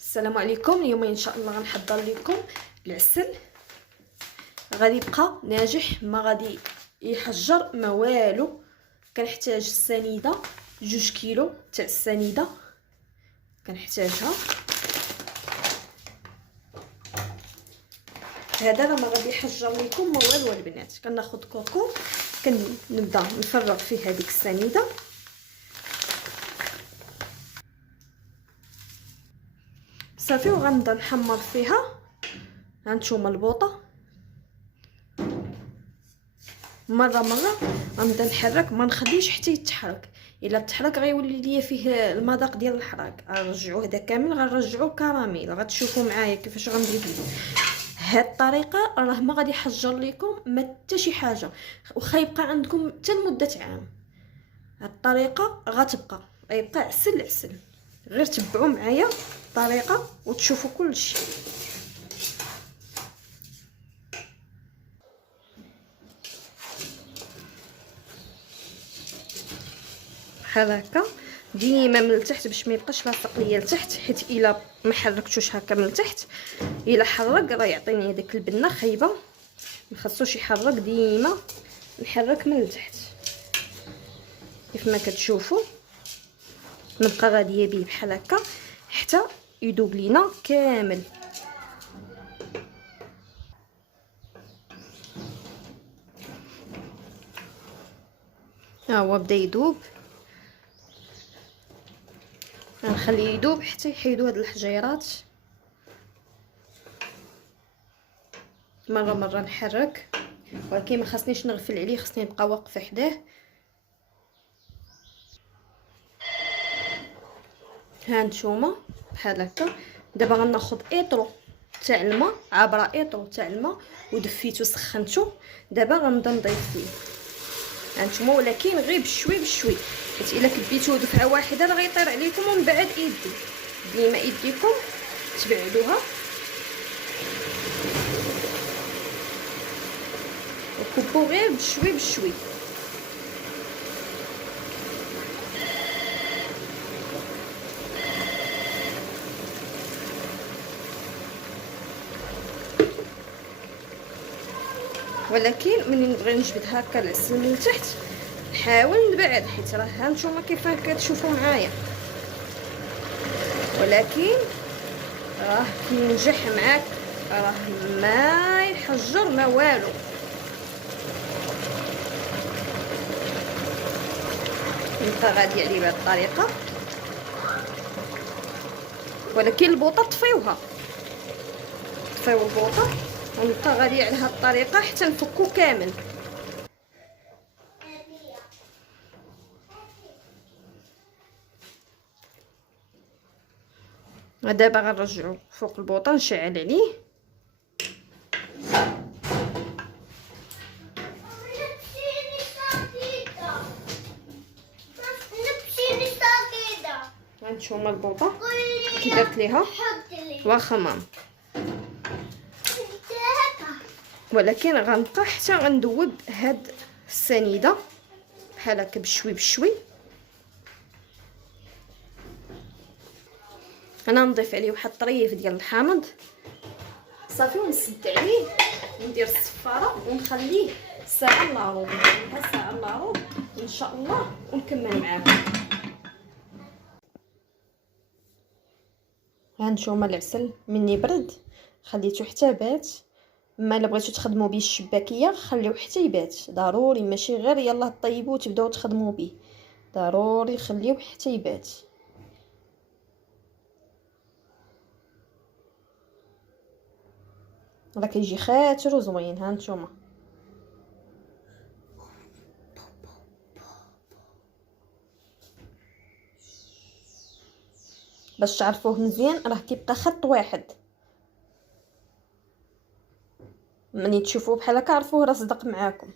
السلام عليكم. اليوم ان شاء الله غنحضر لكم العسل. غادي يبقى ناجح، ما غادي يحجر ما والو. كنحتاج السنيده 2 كيلو تاع السنيده كنحتاجها. هذا راه ما غادي يحجر لكم ما والو البنات. كناخذ كوكو كنبدا نفرغ فيه هذيك السنيده. صافي وغنبدا نحمر فيها. هانتوما البوطه مره غنبدا نحرك، ما نخليش حتى يتحرك. الا تحرك غيولي ليا فيه المذاق ديال الحراق. غنرجعوه هذا كامل، غنرجعوه كراميل. غتشوفوا معايا كيفاش غندير فيه. هاد الطريقه راه ما غادي يحجر لكم ما حتى شي حاجه، واخا يبقى عندكم حتى لمده عام. هاد الطريقه غتبقى غيبقى عسل. غير تبعوا معايا الطريقه وتشوفوا كل شيء. بحال هكا ديما من التحت باش ما يبقاش لاصق ليا لتحت، حيت الا ما حركتوش هكا من التحت الا حرك راه يعطيني ديك البنه خايبه. ما خصوش يحرك، ديما نحرك من التحت كيف ما كتشوفوا. نبقى غاديه بيه بحال هكا حتى يذوب لينا كامل. ها هو بدا يذوب. غنخليه يذوب حتى يحيدوا هاد الحجيرات. مره نحرك، ولكن ما خاصنيش نغفل عليه، خاصني نبقى واقفه حداه. ها نتوما بحال هكا. دابا غناخذ ايطرو تاع الماء، عبره ايطرو تاع الماء ودفيتو سخنتو. دابا غنبدا نضيف فيه. ها نتوما، ولكن غير بشوي حيت الا كبيتوه دفعه واحده راه غيطير عليكم ومن بعد يدي. ديما يديكم تبعدوها وكبوا غير بشوي. ولكن ملي نبغي نجبد هكا العسل من التحت نحاول نبعد، حيت راه هانتوما كيف كتشوفوا معايا. ولكن راه كينجح معاك، راه ما يحجر ما والو. نبقى غادي عليه بهذه الطريقه. ولكن البوطه طفيو البوطه، ونبقى غادي على هذه الطريقه حتى نفكو كامل. دابا غنرجعو فوق البوطه، نشعل عليه. هانتوما البوطه كي درت ليها واخا مام، ولكن غنبقى حتى غندوب هاد السنيده بحال هكا بشوي. انا نضيف عليه واحد الطريف ديال الحامض صافي، ونسد عليه وندير الصفاره ونخليه ساعه الا ربع. نخليها ساعه الا ربع ان شاء الله ونكمل معاكم. هانتوما العسل مني برد خليته حتى بات. اما الا بغيتو تخدموا به الشباكيه خليوه حتى يبات، ضروري. ماشي غير يلا طيبوه وتبداو تخدموا به، ضروري خليوه حتى يبات. راه كيجي خاتر وزوين. ها نتوما باش تعرفوه مزيان راه كيبقى خط واحد. ملي تشوفوه بحال هكا عرفوه راه صدق معاكم.